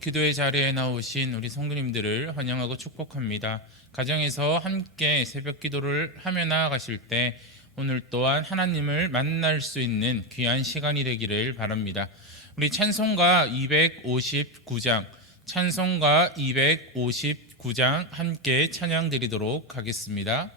기도의 자리에 나오신 우리 성도님들을 환영하고 축복합니다. 가정에서 함께 새벽 기도를 하며 나아가실 때 오늘 또한 하나님을 만날 수 있는 귀한 시간이 되기를 바랍니다. 우리 찬송가 259장, 찬송가 259장 함께 찬양 드리도록 하겠습니다.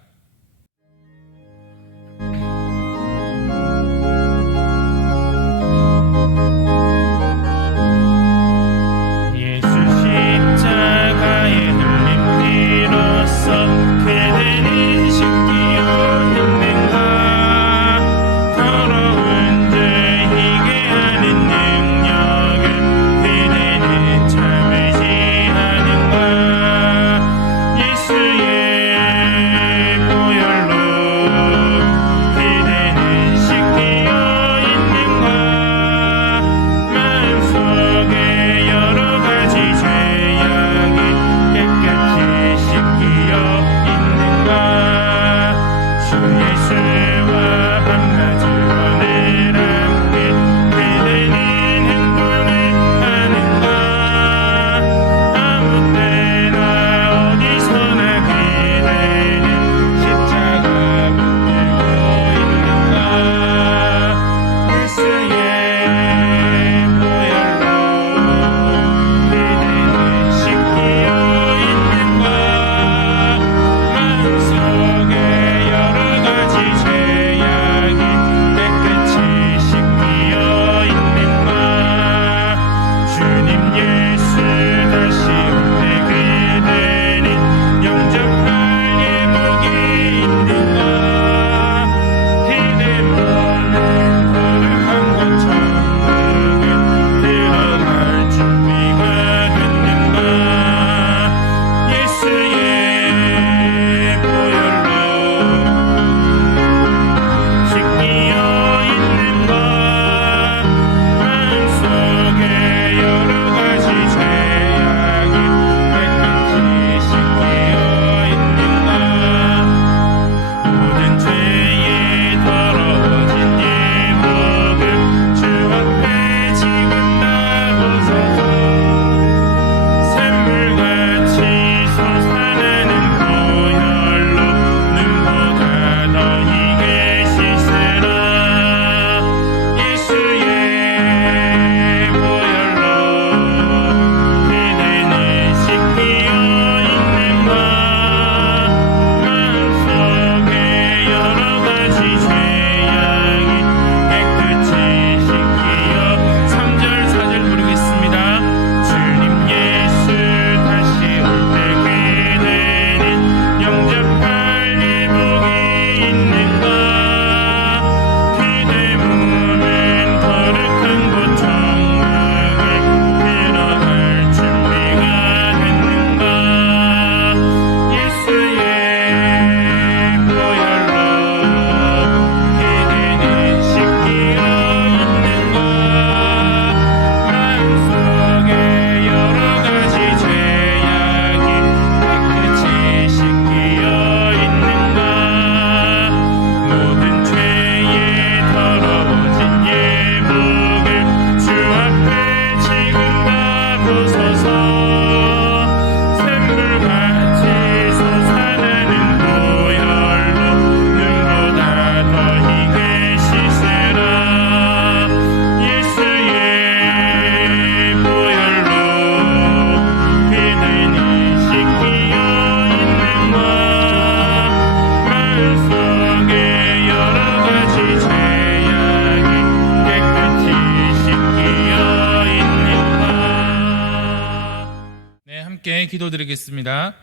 함께 기도드리겠습니다.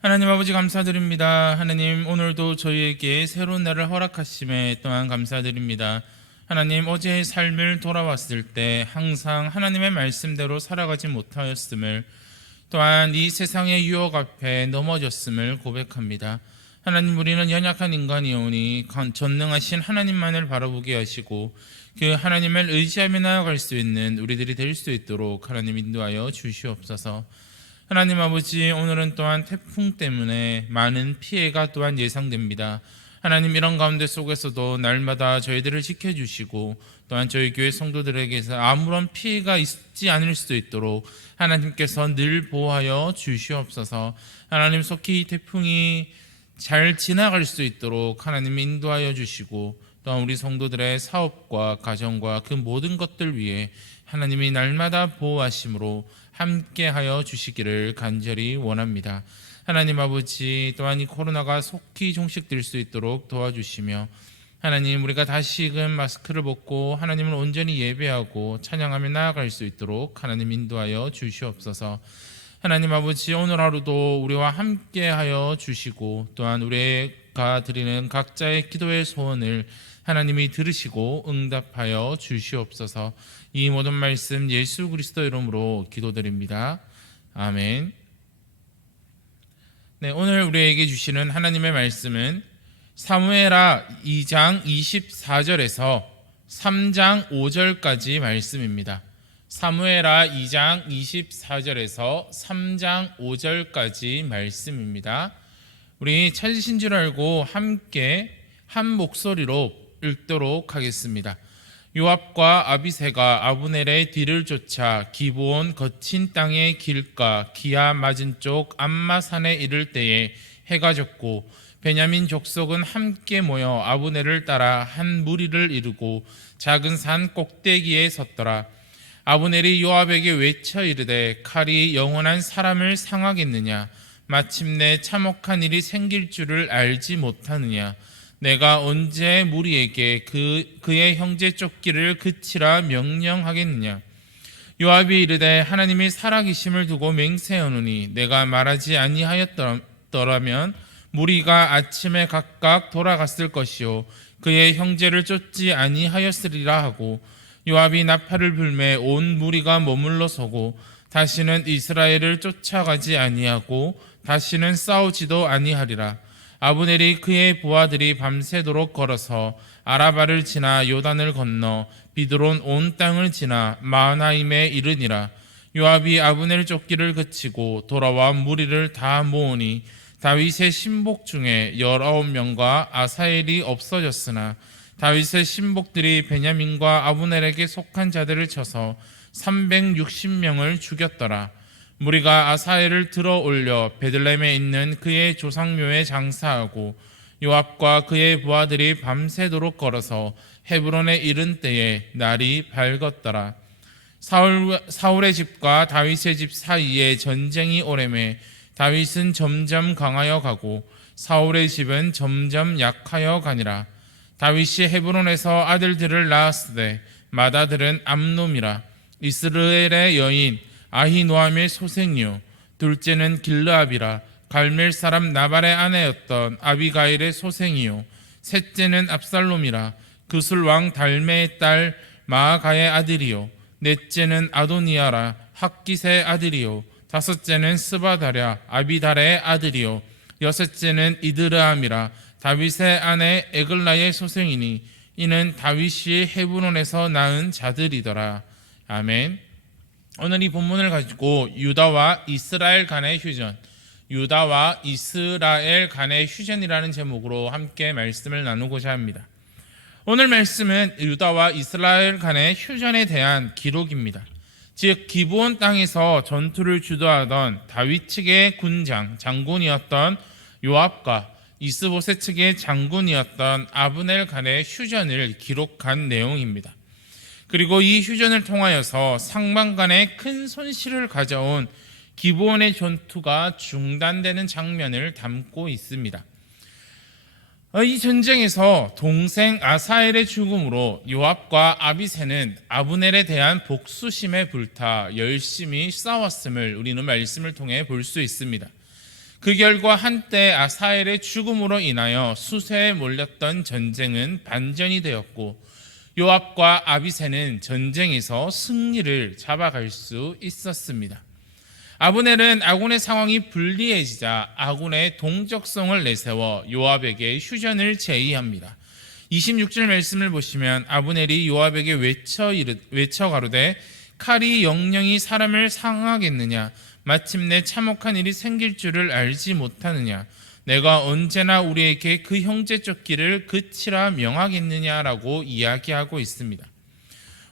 하나님 아버지 감사드립니다. 하나님 오늘도 저희에게 새로운 날을 허락하심에 또한 감사드립니다. 하나님 어제의 삶을 돌아왔을 때 항상 하나님의 말씀대로 살아가지 못하였음을 또한 이 세상의 유혹 앞에 넘어졌음을 고백합니다. 하나님 우리는 연약한 인간이오니 건- 전능하신 하나님만을 바라보게 하시고 그 하나님을 의지하며 나아갈 수 있는 우리들이 될 수 있도록 하나님 인도하여 주시옵소서. 하나님 아버지 오늘은 또한 태풍 때문에 많은 피해가 또한 예상됩니다. 하나님 이런 가운데 속에서도 날마다 저희들을 지켜주시고 또한 저희 교회 성도들에게서 아무런 피해가 있지 않을 수 있도록 하나님께서 늘 보호하여 주시옵소서. 하나님 속히 이 태풍이 잘 지나갈 수 있도록 하나님 인도하여 주시고 또한 우리 성도들의 사업과 가정과 그 모든 것들 위해 하나님이 날마다 보호하심으로 함께하여 주시기를 간절히 원합니다. 하나님 아버지 또한 이 코로나가 속히 종식될 수 있도록 도와주시며 하나님 우리가 다시금 마스크를 벗고 하나님을 온전히 예배하고 찬양하며 나아갈 수 있도록 하나님 인도하여 주시옵소서. 하나님 아버지 오늘 하루도 우리와 함께하여 주시고 또한 우리가 드리는 각자의 기도의 소원을 하나님이 들으시고 응답하여 주시옵소서. 이 모든 말씀 예수 그리스도 이름으로 기도드립니다. 아멘. 네, 오늘 우리에게 주시는 하나님의 말씀은 사무엘하 2장 24절에서 3장 5절까지 말씀입니다. 사무엘하 2장 24절에서 3장 5절까지 말씀입니다. 우리 찾으신 줄 알고 함께 한 목소리로 읽도록 하겠습니다. 요압과 아비세가 아브넬의 뒤를 쫓아 기브온 거친 땅의 길가 기아 맞은 쪽 암마산에 이를 때에 해가 졌고 베냐민 족속은 함께 모여 아브넬을 따라 한 무리를 이루고 작은 산 꼭대기에 섰더라. 아브넬이 요압에게 외쳐 이르되 칼이 영원한 사람을 상하겠느냐 마침내 참혹한 일이 생길 줄을 알지 못하느냐 내가 언제 무리에게 그 그의 형제 쫓기를 그치라 명령하겠느냐? 요압이 이르되 하나님이 살아계심을 두고 맹세하노니 내가 말하지 아니하였더라면 무리가 아침에 각각 돌아갔을 것이요 그의 형제를 쫓지 아니하였으리라 하고 요압이 나팔을 불매 온 무리가 머물러 서고 다시는 이스라엘을 쫓아가지 아니하고 다시는 싸우지도 아니하리라 아브넬이 그의 부하들이 밤새도록 걸어서 아라바를 지나 요단을 건너 비드론 온 땅을 지나 마하나임에 이르니라 요압이 아브넬 쫓기를 그치고 돌아와 무리를 다 모으니 다윗의 신복 중에 열아홉 명과 아사엘이 없어졌으나 다윗의 신복들이 베냐민과 아브넬에게 속한 자들을 쳐서 360명을 죽였더라. 무리가 아사엘을 들어 올려 베들레헴에 있는 그의 조상묘에 장사하고 요압과 그의 부하들이 밤새도록 걸어서 헤브론에 이른 때에 날이 밝았더라. 사울, 사울의 집과 다윗의 집 사이에 전쟁이 오래매 다윗은 점점 강하여 가고 사울의 집은 점점 약하여 가니라. 다윗이 헤브론에서 아들들을 낳았으되 마다들은 암놈이라. 이스라엘의 여인 아히노함의 소생이요 둘째는 길르압이라 갈멜 사람 나발의 아내였던 아비가일의 소생이요. 셋째는 압살롬이라 그술 왕 달메의 딸 마아가의 아들이요. 넷째는 아도니아라 학기세의 아들이요. 다섯째는 스바다랴 아비달의 아들이요. 여섯째는 이드르함이라 다윗의 아내 에글라의 소생이니 이는 다윗이 헤브론에서 낳은 자들이더라. 아멘. 오늘 이 본문을 가지고 유다와 이스라엘 간의 휴전, 유다와 이스라엘 간의 휴전이라는 제목으로 함께 말씀을 나누고자 합니다. 오늘 말씀은 유다와 이스라엘 간의 휴전에 대한 기록입니다. 즉 기브온 땅에서 전투를 주도하던 다윗 측의 군장 장군이었던 요압과 이스보세 측의 장군이었던 아브넬 간의 휴전을 기록한 내용입니다. 그리고 이 휴전을 통하여서 상방 간에 큰 손실을 가져온 기브온의 전투가 중단되는 장면을 담고 있습니다. 어, 이 전쟁에서 동생 아사엘의 죽음으로 요압과 아비세는 아브넬에 대한 복수심에 불타 열심히 싸웠음을 우리는 말씀을 통해 볼 수 있습니다. 그 결과 한때 아사엘의 죽음으로 인하여 수세에 몰렸던 전쟁은 반전이 되었고 요압과 아비세는 전쟁에서 승리를 잡아갈 수 있었습니다. 아브넬은 아군의 상황이 불리해지자 아군의 동적성을 내세워 요압에게 휴전을 제의합니다. 26절 말씀을 보시면 아브넬이 요압에게 외쳐 이르, 외쳐 가로되 칼이 영영이 사람을 상하겠느냐 마침내 참혹한 일이 생길 줄을 알지 못하느냐 내가 언제나 우리에게 그 형제 쫓기를 그치라 명하겠느냐라고 이야기하고 있습니다.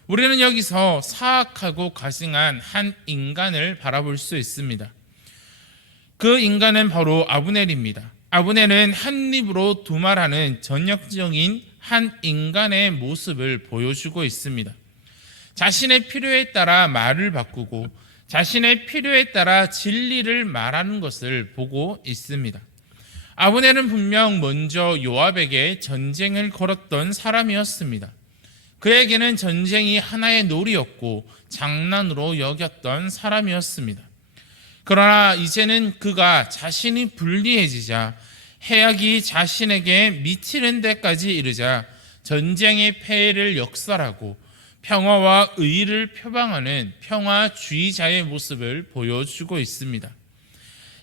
우리는 여기서 사악하고 가증한 한 인간을 바라볼 수 있습니다. 그 인간은 바로 아브넬입니다. 아브넬은 한 입으로 두 말하는 전역적인 한 인간의 모습을 보여주고 있습니다. 자신의 필요에 따라 말을 바꾸고 자신의 필요에 따라 진리를 말하는 것을 보고 있습니다. 아브넬은 분명 먼저 요압에게 전쟁을 걸었던 사람이었습니다. 그에게는 전쟁이 하나의 놀이였고 장난으로 여겼던 사람이었습니다. 그러나 이제는 그가 자신이 불리해지자 해악이 자신에게 미치는 데까지 이르자 전쟁의 폐해를 역설하고 평화와 의를 표방하는 평화주의자의 모습을 보여주고 있습니다.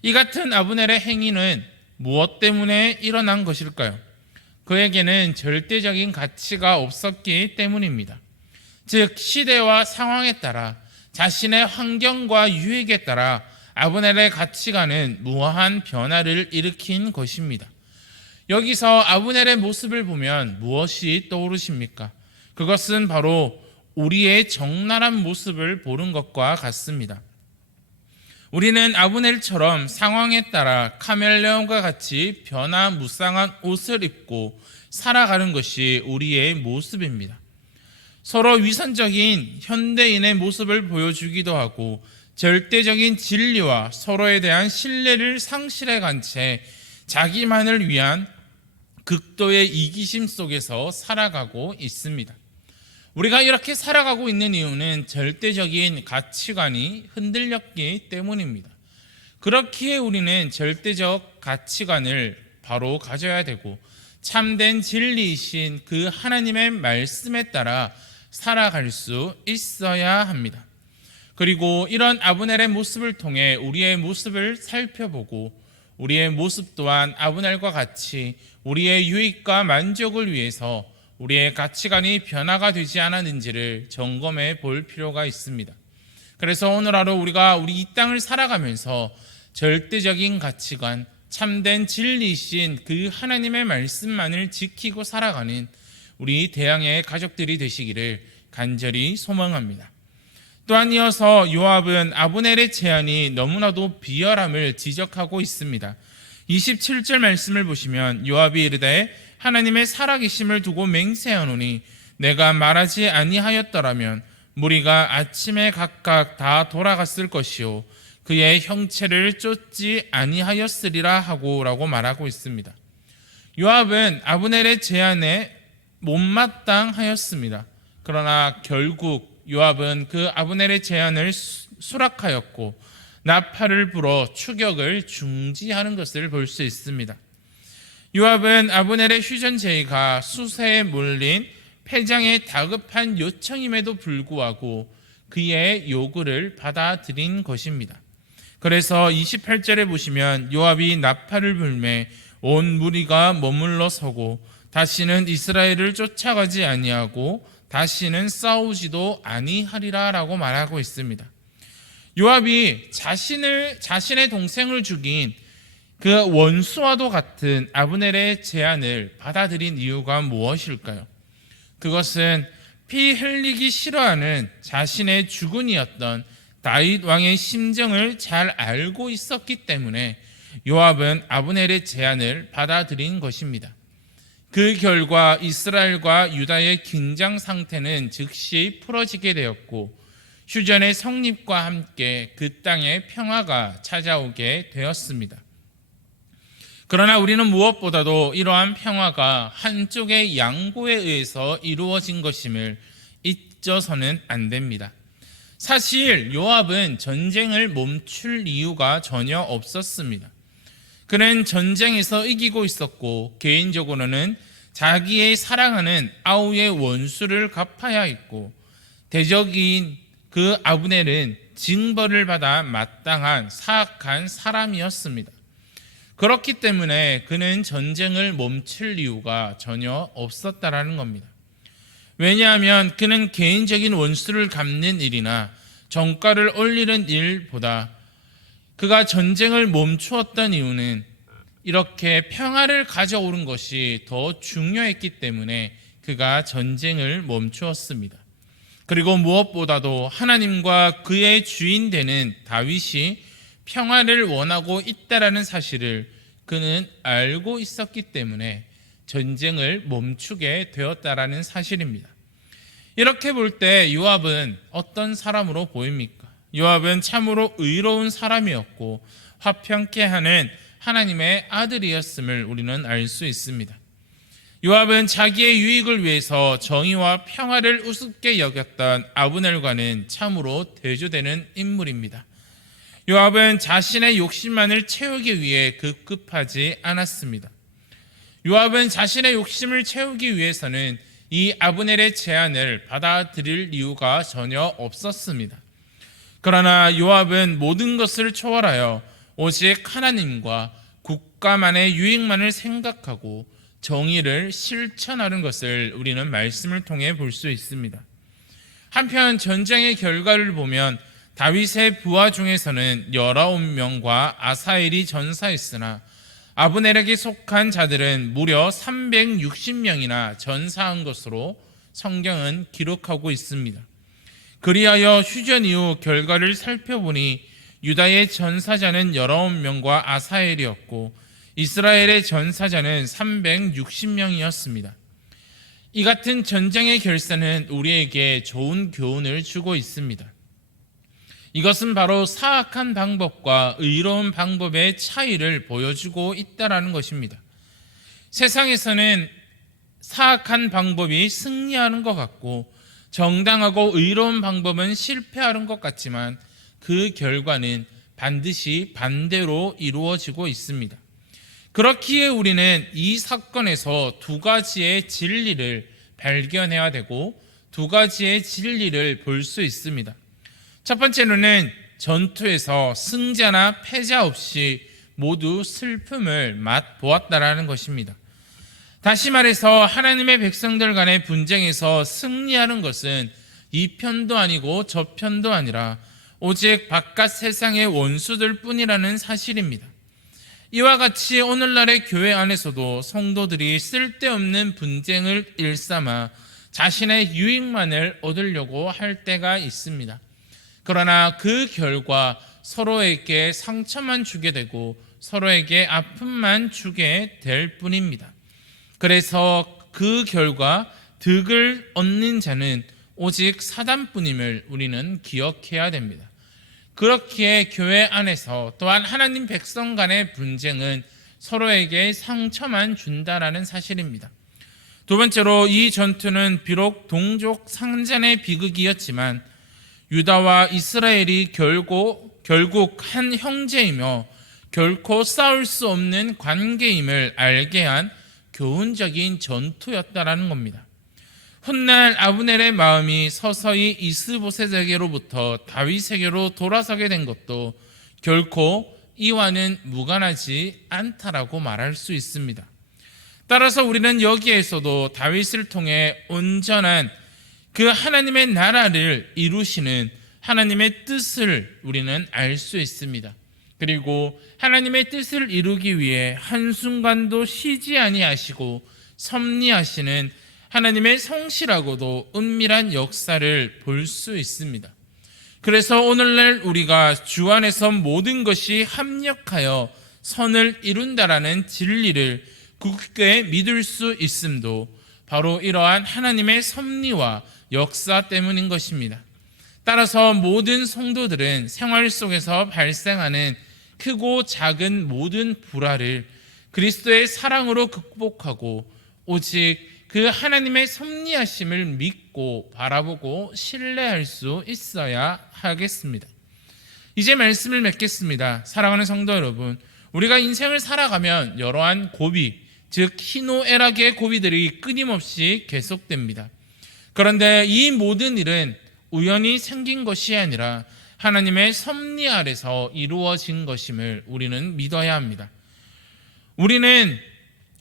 이 같은 아브넬의 행위는 무엇 때문에 일어난 것일까요? 그에게는 절대적인 가치가 없었기 때문입니다. 즉 시대와 상황에 따라 자신의 환경과 유익에 따라 아브넬의 가치관은 무한한 변화를 일으킨 것입니다. 여기서 아브넬의 모습을 보면 무엇이 떠오르십니까? 그것은 바로 우리의 적나란 모습을 보는 것과 같습니다. 우리는 아브넬처럼 상황에 따라 카멜레온과 같이 변화무쌍한 옷을 입고 살아가는 것이 우리의 모습입니다. 서로 위선적인 현대인의 모습을 보여주기도 하고 절대적인 진리와 서로에 대한 신뢰를 상실해 간 채 자기만을 위한 극도의 이기심 속에서 살아가고 있습니다. 우리가 이렇게 살아가고 있는 이유는 절대적인 가치관이 흔들렸기 때문입니다. 그렇기에 우리는 절대적 가치관을 바로 가져야 되고 참된 진리이신 그 하나님의 말씀에 따라 살아갈 수 있어야 합니다. 그리고 이런 아브넬의 모습을 통해 우리의 모습을 살펴보고 우리의 모습 또한 아브넬과 같이 우리의 유익과 만족을 위해서 우리의 가치관이 변화가 되지 않았는지를 점검해 볼 필요가 있습니다. 그래서 오늘 하루 우리가 우리 이 땅을 살아가면서 절대적인 가치관, 참된 진리이신 그 하나님의 말씀만을 지키고 살아가는 우리 대양의 가족들이 되시기를 간절히 소망합니다. 또한 이어서 요압은 아브넬의 제안이 너무나도 비열함을 지적하고 있습니다. 27절 말씀을 보시면 요압이 이르되 하나님의 살아계심을 두고 맹세하노니 내가 말하지 아니하였더라면 무리가 아침에 각각 다 돌아갔을 것이요 그의 형체를 쫓지 아니하였으리라 하고라고 말하고 있습니다. 요압은 아브넬의 제안에 못마땅하였습니다. 그러나 결국 요압은 그 아브넬의 제안을 수- 수락하였고 나팔을 불어 추격을 중지하는 것을 볼 수 있습니다. 요압은 아브넬의 휴전 제의가 수세에 몰린 패장의 다급한 요청임에도 불구하고 그의 요구를 받아들인 것입니다. 그래서 28절에 보시면 요압이 나팔을 불매 온 무리가 머물러 서고 다시는 이스라엘을 쫓아가지 아니하고 다시는 싸우지도 아니하리라라고 말하고 있습니다. 요압이 자신을 자신의 동생을 죽인 그 원수와도 같은 아브넬의 제안을 받아들인 이유가 무엇일까요? 그것은 피 흘리기 싫어하는 자신의 주군이었던 다윗 왕의 심정을 잘 알고 있었기 때문에 요압은 아브넬의 제안을 받아들인 것입니다. 그 결과 이스라엘과 유다의 긴장 상태는 즉시 풀어지게 되었고 휴전의 성립과 함께 그 땅에 평화가 찾아오게 되었습니다. 그러나 우리는 무엇보다도 이러한 평화가 한쪽의 양보에 의해서 이루어진 것임을 잊어서는 안 됩니다. 사실 요압은 전쟁을 멈출 이유가 전혀 없었습니다. 그는 전쟁에서 이기고 있었고 개인적으로는 자기의 사랑하는 아우의 원수를 갚아야 했고 대적인 그 아브넬은 징벌을 받아 마땅한 사악한 사람이었습니다. 그렇기 때문에 그는 전쟁을 멈출 이유가 전혀 없었다라는 겁니다. 왜냐하면 그는 개인적인 원수를 갚는 일이나 정가를 올리는 일보다 그가 전쟁을 멈추었던 이유는 이렇게 평화를 가져오는 것이 더 중요했기 때문에 그가 전쟁을 멈추었습니다. 그리고 무엇보다도 하나님과 그의 주인 되는 다윗이 평화를 원하고 있다라는 사실을 그는 알고 있었기 때문에 전쟁을 멈추게 되었다라는 사실입니다. 이렇게 볼 때 요압은 어떤 사람으로 보입니까? 요압은 참으로 의로운 사람이었고 화평케 하는 하나님의 아들이었음을 우리는 알 수 있습니다. 요압은 자기의 유익을 위해서 정의와 평화를 우습게 여겼던 아브넬과는 참으로 대조되는 인물입니다. 요압은 자신의 욕심만을 채우기 위해 급급하지 않았습니다. 요압은 자신의 욕심을 채우기 위해서는 이 아브넬의 제안을 받아들일 이유가 전혀 없었습니다. 그러나 요압은 모든 것을 초월하여 오직 하나님과 국가만의 유익만을 생각하고 정의를 실천하는 것을 우리는 말씀을 통해 볼 수 있습니다. 한편 전쟁의 결과를 보면 다윗의 부하 중에서는 19명과 아사엘이 전사했으나 아브넬에게 속한 자들은 무려 360명이나 전사한 것으로 성경은 기록하고 있습니다. 그리하여 휴전 이후 결과를 살펴보니 유다의 전사자는 19명과 아사엘이었고 이스라엘의 전사자는 360명이었습니다. 이 같은 전쟁의 결산은 우리에게 좋은 교훈을 주고 있습니다. 이것은 바로 사악한 방법과 의로운 방법의 차이를 보여주고 있다라는 것입니다. 세상에서는 사악한 방법이 승리하는 것 같고 정당하고 의로운 방법은 실패하는 것 같지만 그 결과는 반드시 반대로 이루어지고 있습니다. 그렇기에 우리는 이 사건에서 두 가지의 진리를 발견해야 되고 두 가지의 진리를 볼 수 있습니다. 첫 번째로는 전투에서 승자나 패자 없이 모두 슬픔을 맛보았다라는 것입니다. 다시 말해서 하나님의 백성들 간의 분쟁에서 승리하는 것은 이 편도 아니고 저 편도 아니라 오직 바깥 세상의 원수들 뿐이라는 사실입니다. 이와 같이 오늘날의 교회 안에서도 성도들이 쓸데없는 분쟁을 일삼아 자신의 유익만을 얻으려고 할 때가 있습니다. 그러나 그 결과 서로에게 상처만 주게 되고 서로에게 아픔만 주게 될 뿐입니다. 그래서 그 결과 득을 얻는 자는 오직 사단뿐임을 우리는 기억해야 됩니다. 그렇기에 교회 안에서 또한 하나님 백성 간의 분쟁은 서로에게 상처만 준다라는 사실입니다. 두 번째로 이 전투는 비록 동족 상잔의 비극이었지만 유다와 이스라엘이 결국 결국 한 형제이며 결코 싸울 수 없는 관계임을 알게 한 교훈적인 전투였다라는 겁니다. 훗날 아브넬의 마음이 서서히 이스보셋에게로부터 다윗에게로 돌아서게 된 것도 결코 이와는 무관하지 않다라고 말할 수 있습니다. 따라서 우리는 여기에서도 다윗을 통해 온전한 그 하나님의 나라를 이루시는 하나님의 뜻을 우리는 알 수 있습니다. 그리고 하나님의 뜻을 이루기 위해 한순간도 쉬지 아니하시고 섭리하시는 하나님의 성실하고도 은밀한 역사를 볼 수 있습니다. 그래서 오늘날 우리가 주 안에서 모든 것이 합력하여 선을 이룬다라는 진리를 굳게 믿을 수 있음도 바로 이러한 하나님의 섭리와 역사 때문인 것입니다. 따라서 모든 성도들은 생활 속에서 발생하는 크고 작은 모든 불화를 그리스도의 사랑으로 극복하고 오직 그 하나님의 섭리하심을 믿고 바라보고 신뢰할 수 있어야 하겠습니다. 이제 말씀을 맺겠습니다. 사랑하는 성도 여러분, 우리가 인생을 살아가면 여러한 고비, 즉 희노애락의 고비들이 끊임없이 계속됩니다. 그런데 이 모든 일은 우연히 생긴 것이 아니라 하나님의 섭리 아래서 이루어진 것임을 우리는 믿어야 합니다. 우리는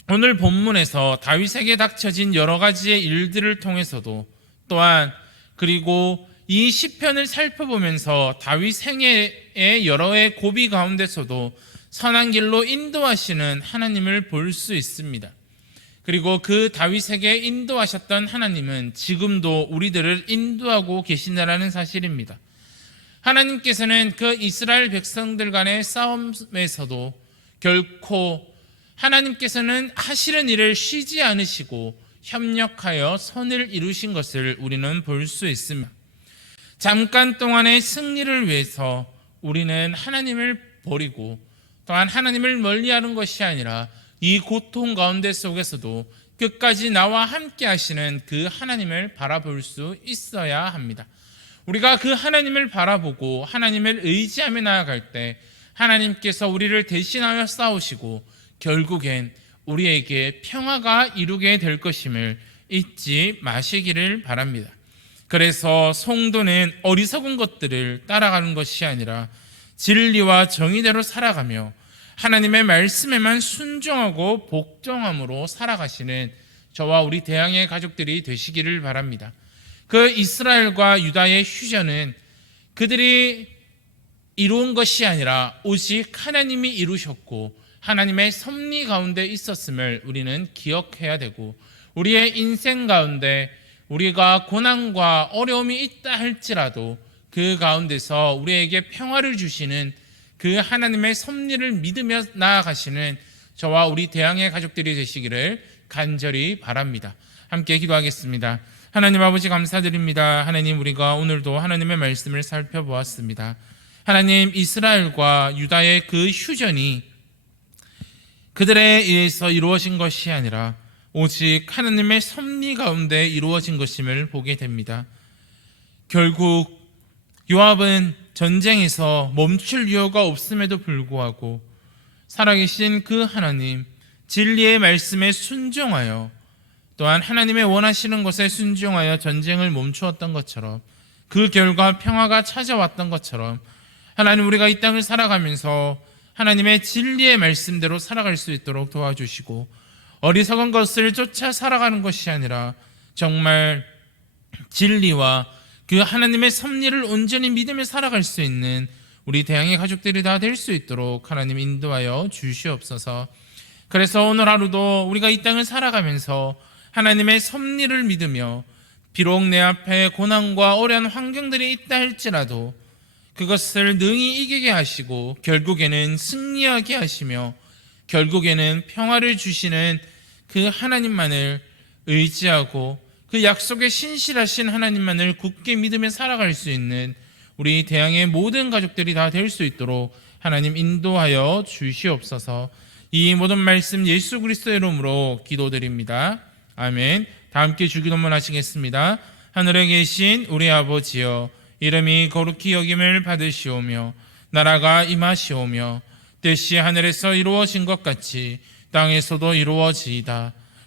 오늘 본문에서 다윗에게 닥쳐진 여러 가지의 일들을 통해서도 또한 그리고 이 시편을 살펴보면서 다윗 생애의 여러 해 고비 가운데서도 선한 길로 인도하시는 하나님을 볼 수 있습니다. 그리고 그 다윗에게 인도하셨던 하나님은 지금도 우리들을 인도하고 계신다라는 사실입니다. 하나님께서는 그 이스라엘 백성들 간의 싸움에서도 결코 하나님께서는 하시는 일을 쉬지 않으시고 협력하여 선을 이루신 것을 우리는 볼 수 있습니다. 잠깐 동안의 승리를 위해서 우리는 하나님을 버리고 또한 하나님을 멀리하는 것이 아니라 이 고통 가운데 속에서도 끝까지 나와 함께 하시는 그 하나님을 바라볼 수 있어야 합니다. 우리가 그 하나님을 바라보고 하나님을 의지하며 나아갈 때 하나님께서 우리를 대신하여 싸우시고 결국엔 우리에게 평화가 이루게 될 것임을 잊지 마시기를 바랍니다. 그래서 성도는 어리석은 것들을 따라가는 것이 아니라 진리와 정의대로 살아가며 하나님의 말씀에만 순종하고 복종함으로 살아가시는 저와 우리 대항의 가족들이 되시기를 바랍니다. 그 이스라엘과 유다의 휴전은 그들이 이루은 것이 아니라 오직 하나님이 이루셨고 하나님의 섭리 가운데 있었음을 우리는 기억해야 되고 우리의 인생 가운데 우리가 고난과 어려움이 있다 할지라도 그 가운데서 우리에게 평화를 주시는 그 하나님의 섭리를 믿으며 나아가시는 저와 우리 대항의 가족들이 되시기를 간절히 바랍니다. 함께 기도하겠습니다. 하나님 아버지 감사드립니다. 하나님 우리가 오늘도 하나님의 말씀을 살펴보았습니다. 하나님 이스라엘과 유다의 그 휴전이 그들에 의해서 이루어진 것이 아니라 오직 하나님의 섭리 가운데 이루어진 것임을 보게 됩니다. 결국 요압은 전쟁에서 멈출 이유가 없음에도 불구하고 살아계신 그 하나님 진리의 말씀에 순종하여 또한 하나님의 원하시는 것에 순종하여 전쟁을 멈추었던 것처럼 그 결과 평화가 찾아왔던 것처럼 하나님 우리가 이 땅을 살아가면서 하나님의 진리의 말씀대로 살아갈 수 있도록 도와주시고 어리석은 것을 쫓아 살아가는 것이 아니라 정말 진리와 그 하나님의 섭리를 온전히 믿으며 살아갈 수 있는 우리 대항의 가족들이 다 될 수 있도록 하나님 인도하여 주시옵소서. 그래서 오늘 하루도 우리가 이 땅을 살아가면서 하나님의 섭리를 믿으며 비록 내 앞에 고난과 어려운 환경들이 있다 할지라도 그것을 능히 이기게 하시고 결국에는 승리하게 하시며 결국에는 평화를 주시는 그 하나님만을 의지하고 그 약속에 신실하신 하나님만을 굳게 믿으며 살아갈 수 있는 우리 대항의 모든 가족들이 다 될 수 있도록 하나님 인도하여 주시옵소서. 이 모든 말씀 예수 그리스도의 이름으로 기도드립니다. 아멘. 다 함께 주기도문 하시겠습니다. 하늘에 계신 우리 아버지여 이름이 거룩히 여김을 받으시오며 나라가 임하시오며 뜻이 하늘에서 이루어진 것 같이 땅에서도 이루어지이다.